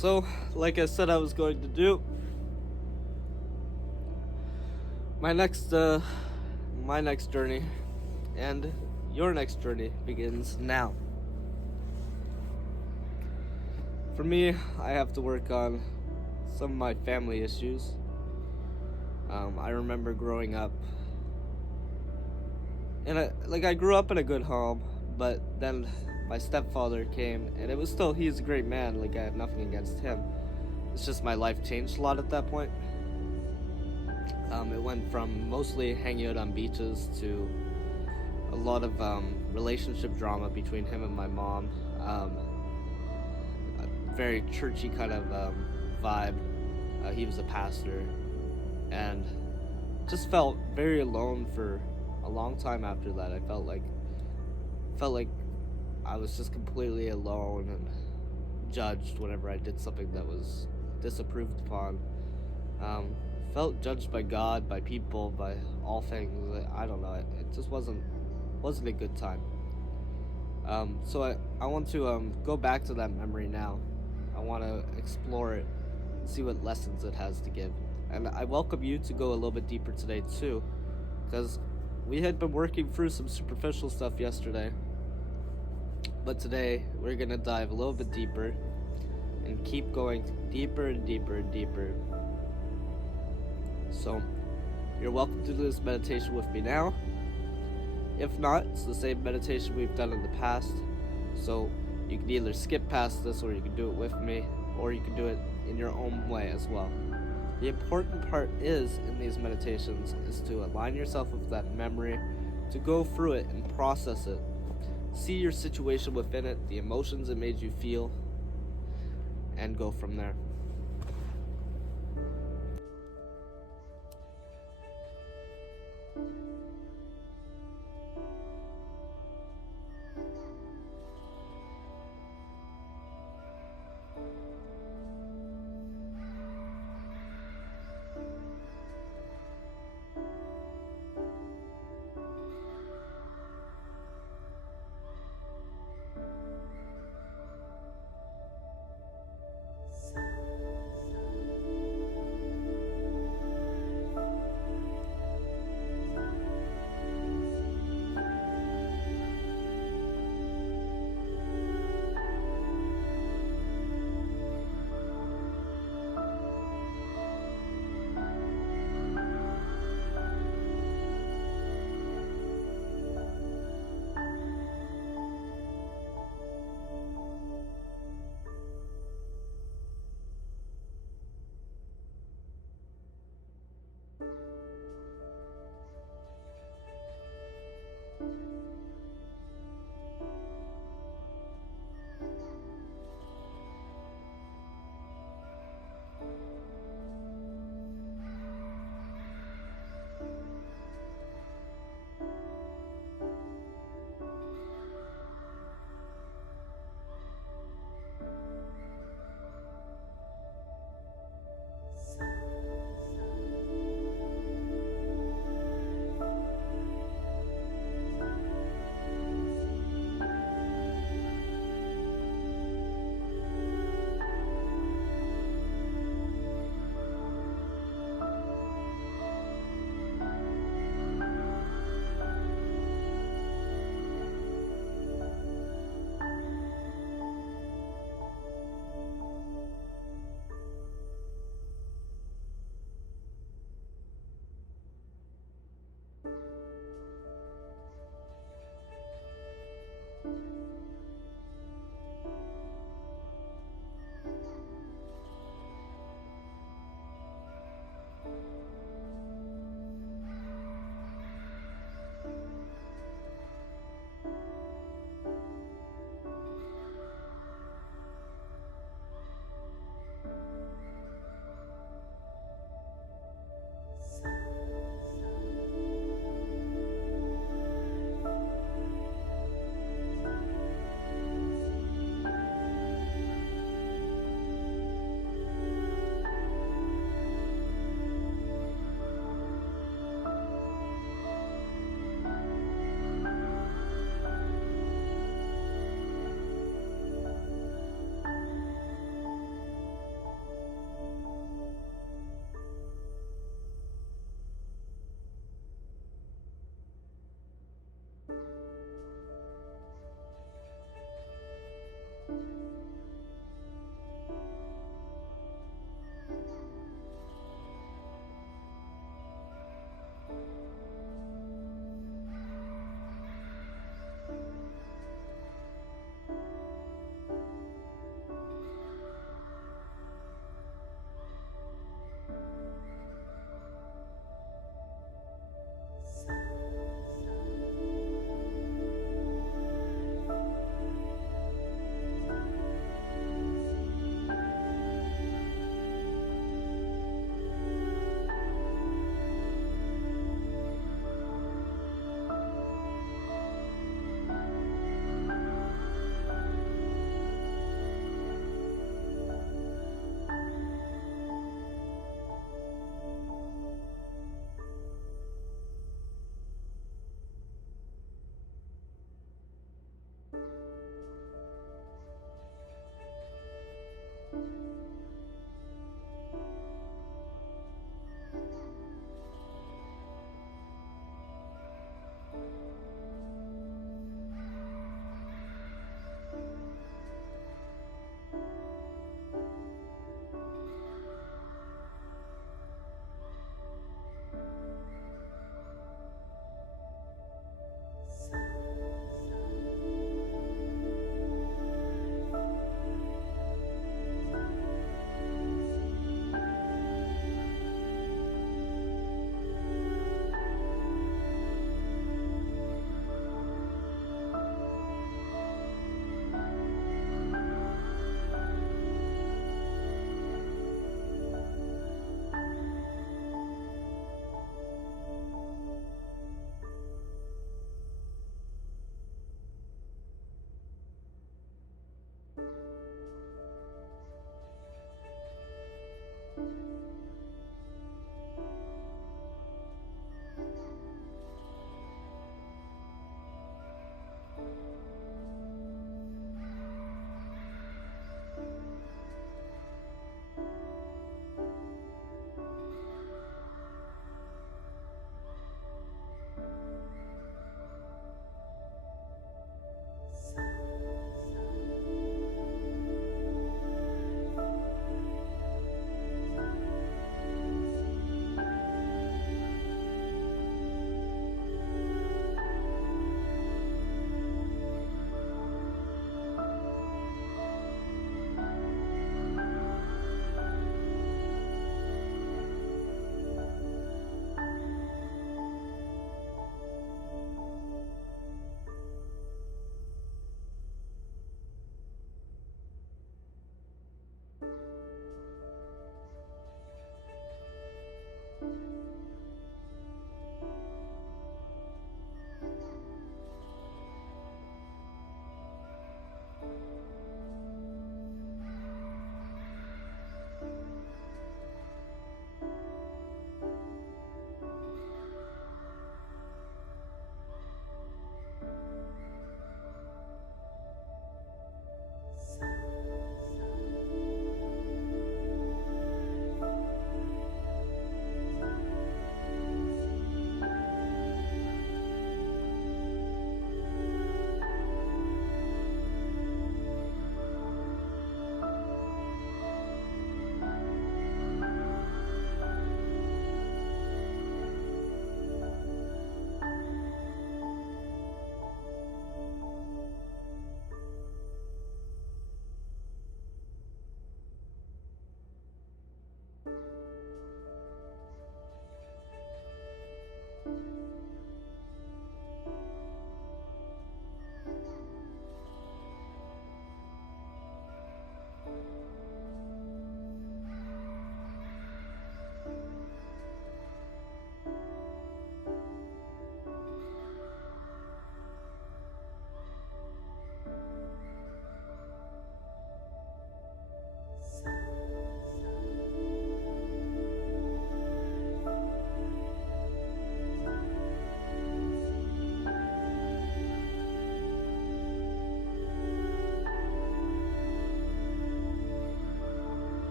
So, like I said I was going to do, my next my next journey and your next journey begins now. For me, I have to work on some of my family issues. I remember growing up I grew up in a good home, but then my stepfather came, and it was still he's a great man. Like I have nothing against him. It's just my life changed a lot at that point. It went from mostly hanging out on beaches to a lot of relationship drama between him and my mom. A very churchy kind of vibe. He was a pastor, and just felt very alone for a long time after that. I felt like I was just completely alone and judged whenever I did something that was disapproved upon. Um, Felt judged by God, by people, by all things. I don't know. It just wasn't a good time. So I want to go back to that memory now. I want to explore it, and see what lessons it has to give. And I welcome you to go a little bit deeper today too, because we had been working through some superficial stuff yesterday, but today we're gonna dive a little bit deeper and keep going deeper and deeper and deeper. So, you're welcome to do this meditation with me now. If not, it's the same meditation we've done in the past. So, you can either skip past this, or you can do it with me, or you can do it in your own way as well. The important part is, in these meditations, is to align yourself with that memory, to go through it and process it. See your situation within it, the emotions it made you feel, and go from there.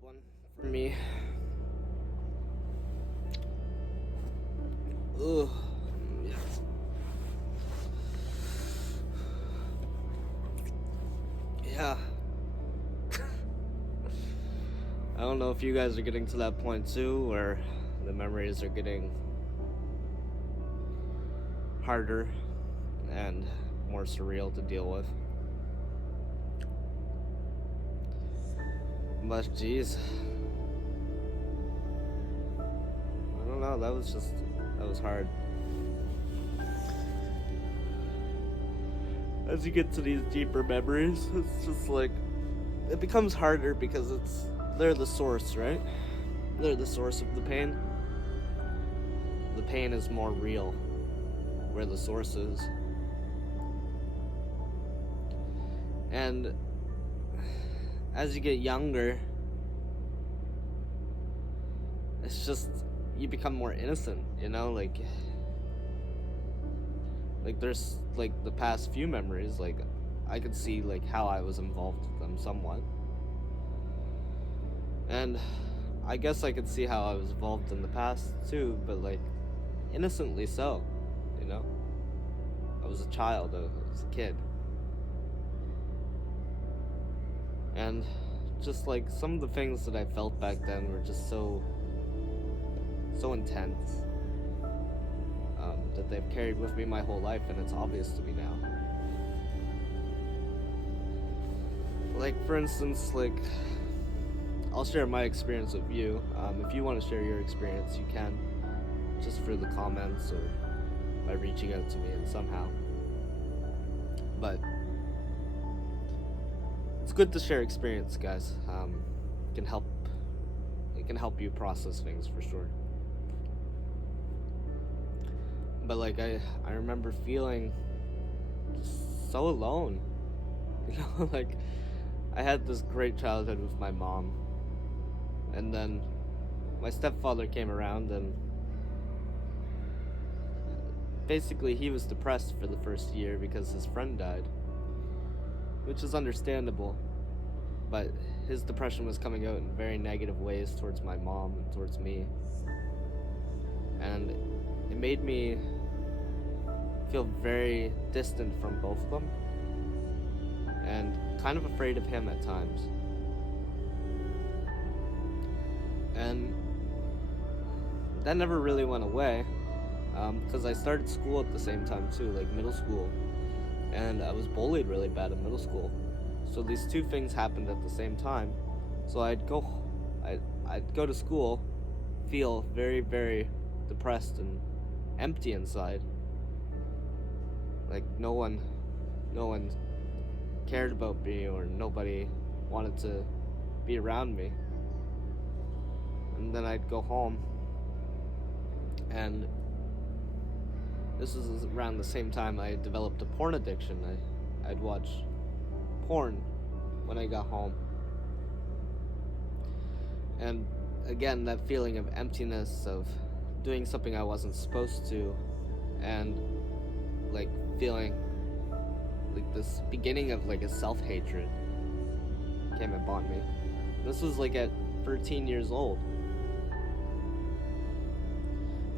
one for me. Ugh. Yes. Yeah. I don't know if you guys are getting to that point too, where the memories are getting harder and more surreal to deal with. But geez, I don't know, that was hard. As you get to these deeper memories, it's just like, it becomes harder because they're the source, right? They're the source of the pain. The pain is more real where the source is. And as you get younger, it's just, you become more innocent, you know? Like there's like the past few memories, like I could see like how I was involved with them somewhat. And I guess I could see how I was involved in the past too, but like innocently so, you know? I was a child, I was a kid. And just like some of the things that I felt back then were just so intense, that they've carried with me my whole life, and it's obvious to me now. Like for instance, like I'll share my experience with you. If you want to share your experience, you can, just through the comments or by reaching out to me in somehow. But it's good to share experience, guys. It can help you process things for sure. But like I remember feeling just so alone. You know, like I had this great childhood with my mom, and then my stepfather came around, and basically he was depressed for the first year because his friend died, which is understandable, but his depression was coming out in very negative ways towards my mom and towards me, and it made me feel very distant from both of them and kind of afraid of him at times. And that never really went away, because I started school at the same time too, like middle school, and I was bullied really bad in middle school. So these two things happened at the same time. So I'd go to school, feel very, very depressed and empty inside. Like no one cared about me, or nobody wanted to be around me. And then I'd go home, and this is around the same time I developed a porn addiction. I'd watch porn when I got home. And again, that feeling of emptiness, of doing something I wasn't supposed to, and like feeling like this beginning of like a self-hatred came upon me. This was like at 13 years old.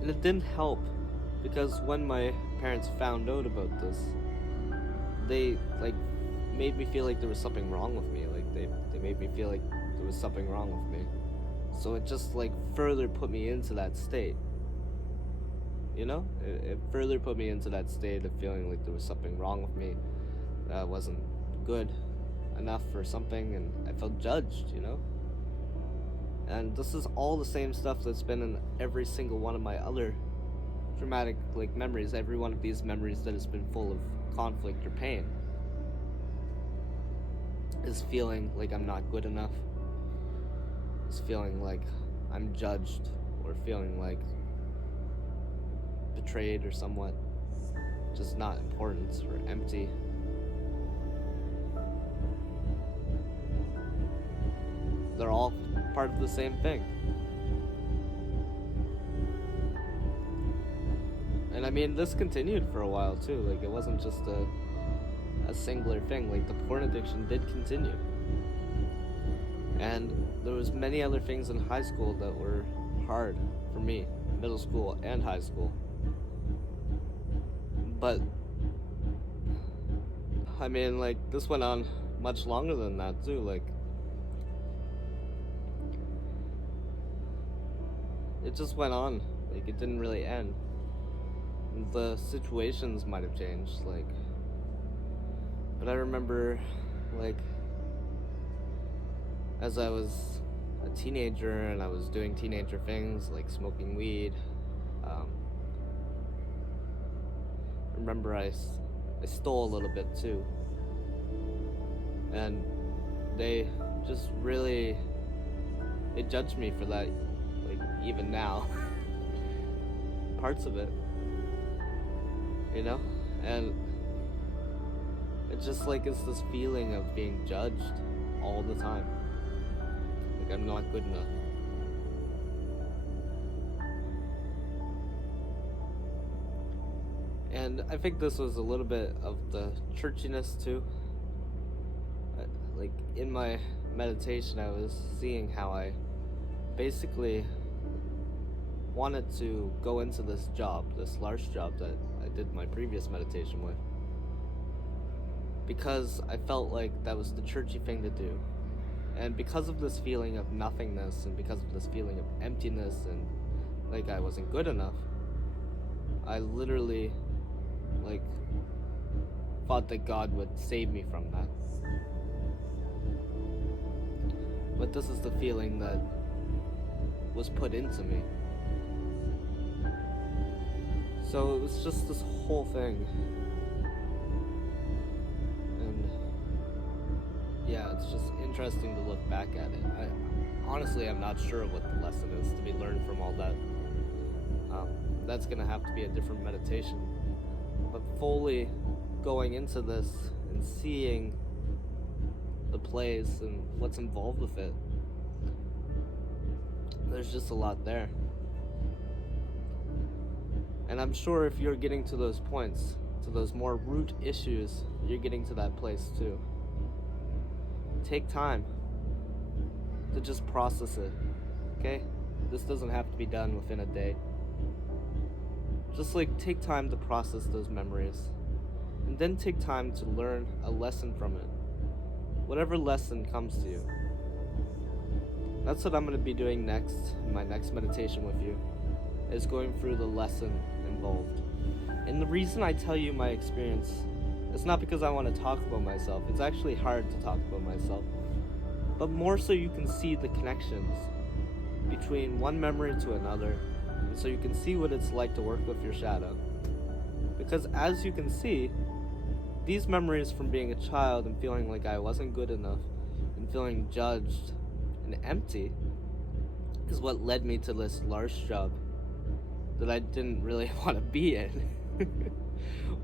And it didn't help, because when my parents found out about this, they like made me feel like there was something wrong with me. Like they made me feel like there was something wrong with me. So it just like further put me into that state. You know? It further put me into that state of feeling like there was something wrong with me, that I wasn't good enough for something, and I felt judged, you know? And this is all the same stuff that's been in every single one of my other traumatic like memories, every one of these memories that has been full of conflict or pain, is feeling like I'm not good enough, is feeling like I'm judged, or feeling like betrayed or somewhat just not important or empty. They're all part of the same thing. And I mean, this continued for a while too. Like, it wasn't just a singular thing. Like, the porn addiction did continue. And there was many other things in high school that were hard for me, middle school and high school. But I mean, like, this went on much longer than that too. Like, it just went on. Like, it didn't really end. The situations might have changed, like, but I remember, like, as I was a teenager and I was doing teenager things like smoking weed, remember I stole a little bit too, and they just really, they judged me for that, like, even now. Parts of it, you know? And it just, like, it's this feeling of being judged all the time. Like, I'm not good enough. And I think this was a little bit of the churchiness too. Like, in my meditation, I was seeing how I basically wanted to go into this job, this large job that I did my previous meditation with, because I felt like that was the churchy thing to do. And because of this feeling of nothingness, and because of this feeling of emptiness, and like I wasn't good enough, I literally, like, thought that God would save me from that. But this is the feeling that was put into me. So it was just this whole thing. And yeah, it's just interesting to look back at it. Honestly, I'm not sure what the lesson is to be learned from all that. That's gonna have to be a different meditation. But fully going into this and seeing the place and what's involved with it, there's just a lot there. And I'm sure if you're getting to those points, to those more root issues, you're getting to that place too. Take time to just process it, okay? This doesn't have to be done within a day. Just, like, take time to process those memories, and then take time to learn a lesson from it. Whatever lesson comes to you. That's what I'm going to be doing next, in my next meditation with you, is going through the lesson involved. And the reason I tell you my experience, it's not because I want to talk about myself. It's actually hard to talk about myself. But more so you can see the connections between one memory to another, and so you can see what it's like to work with your shadow. Because as you can see, these memories from being a child and feeling like I wasn't good enough and feeling judged and empty is what led me to this large job that I didn't really want to be in.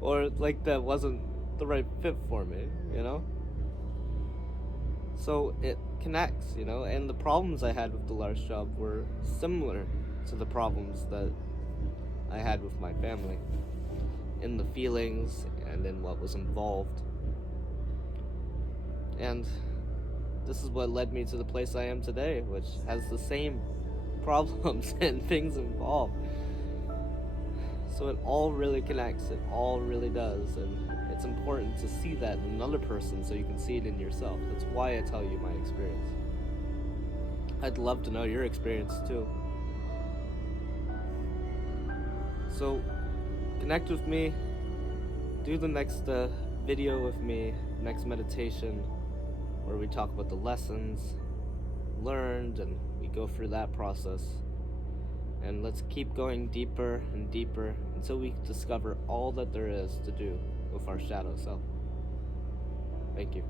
Or, like, that wasn't the right fit for me, you know? So it connects, you know? And the problems I had with the large job were similar to the problems that I had with my family, in the feelings and in what was involved. And this is what led me to the place I am today, which has the same problems and things involved. So it all really connects, it all really does, and it's important to see that in another person so you can see it in yourself. That's why I tell you my experience. I'd love to know your experience too. So connect with me, do the next video with me, next meditation, where we talk about the lessons learned and we go through that process. And let's keep going deeper and deeper until we discover all that there is to do with our shadow self. Thank you.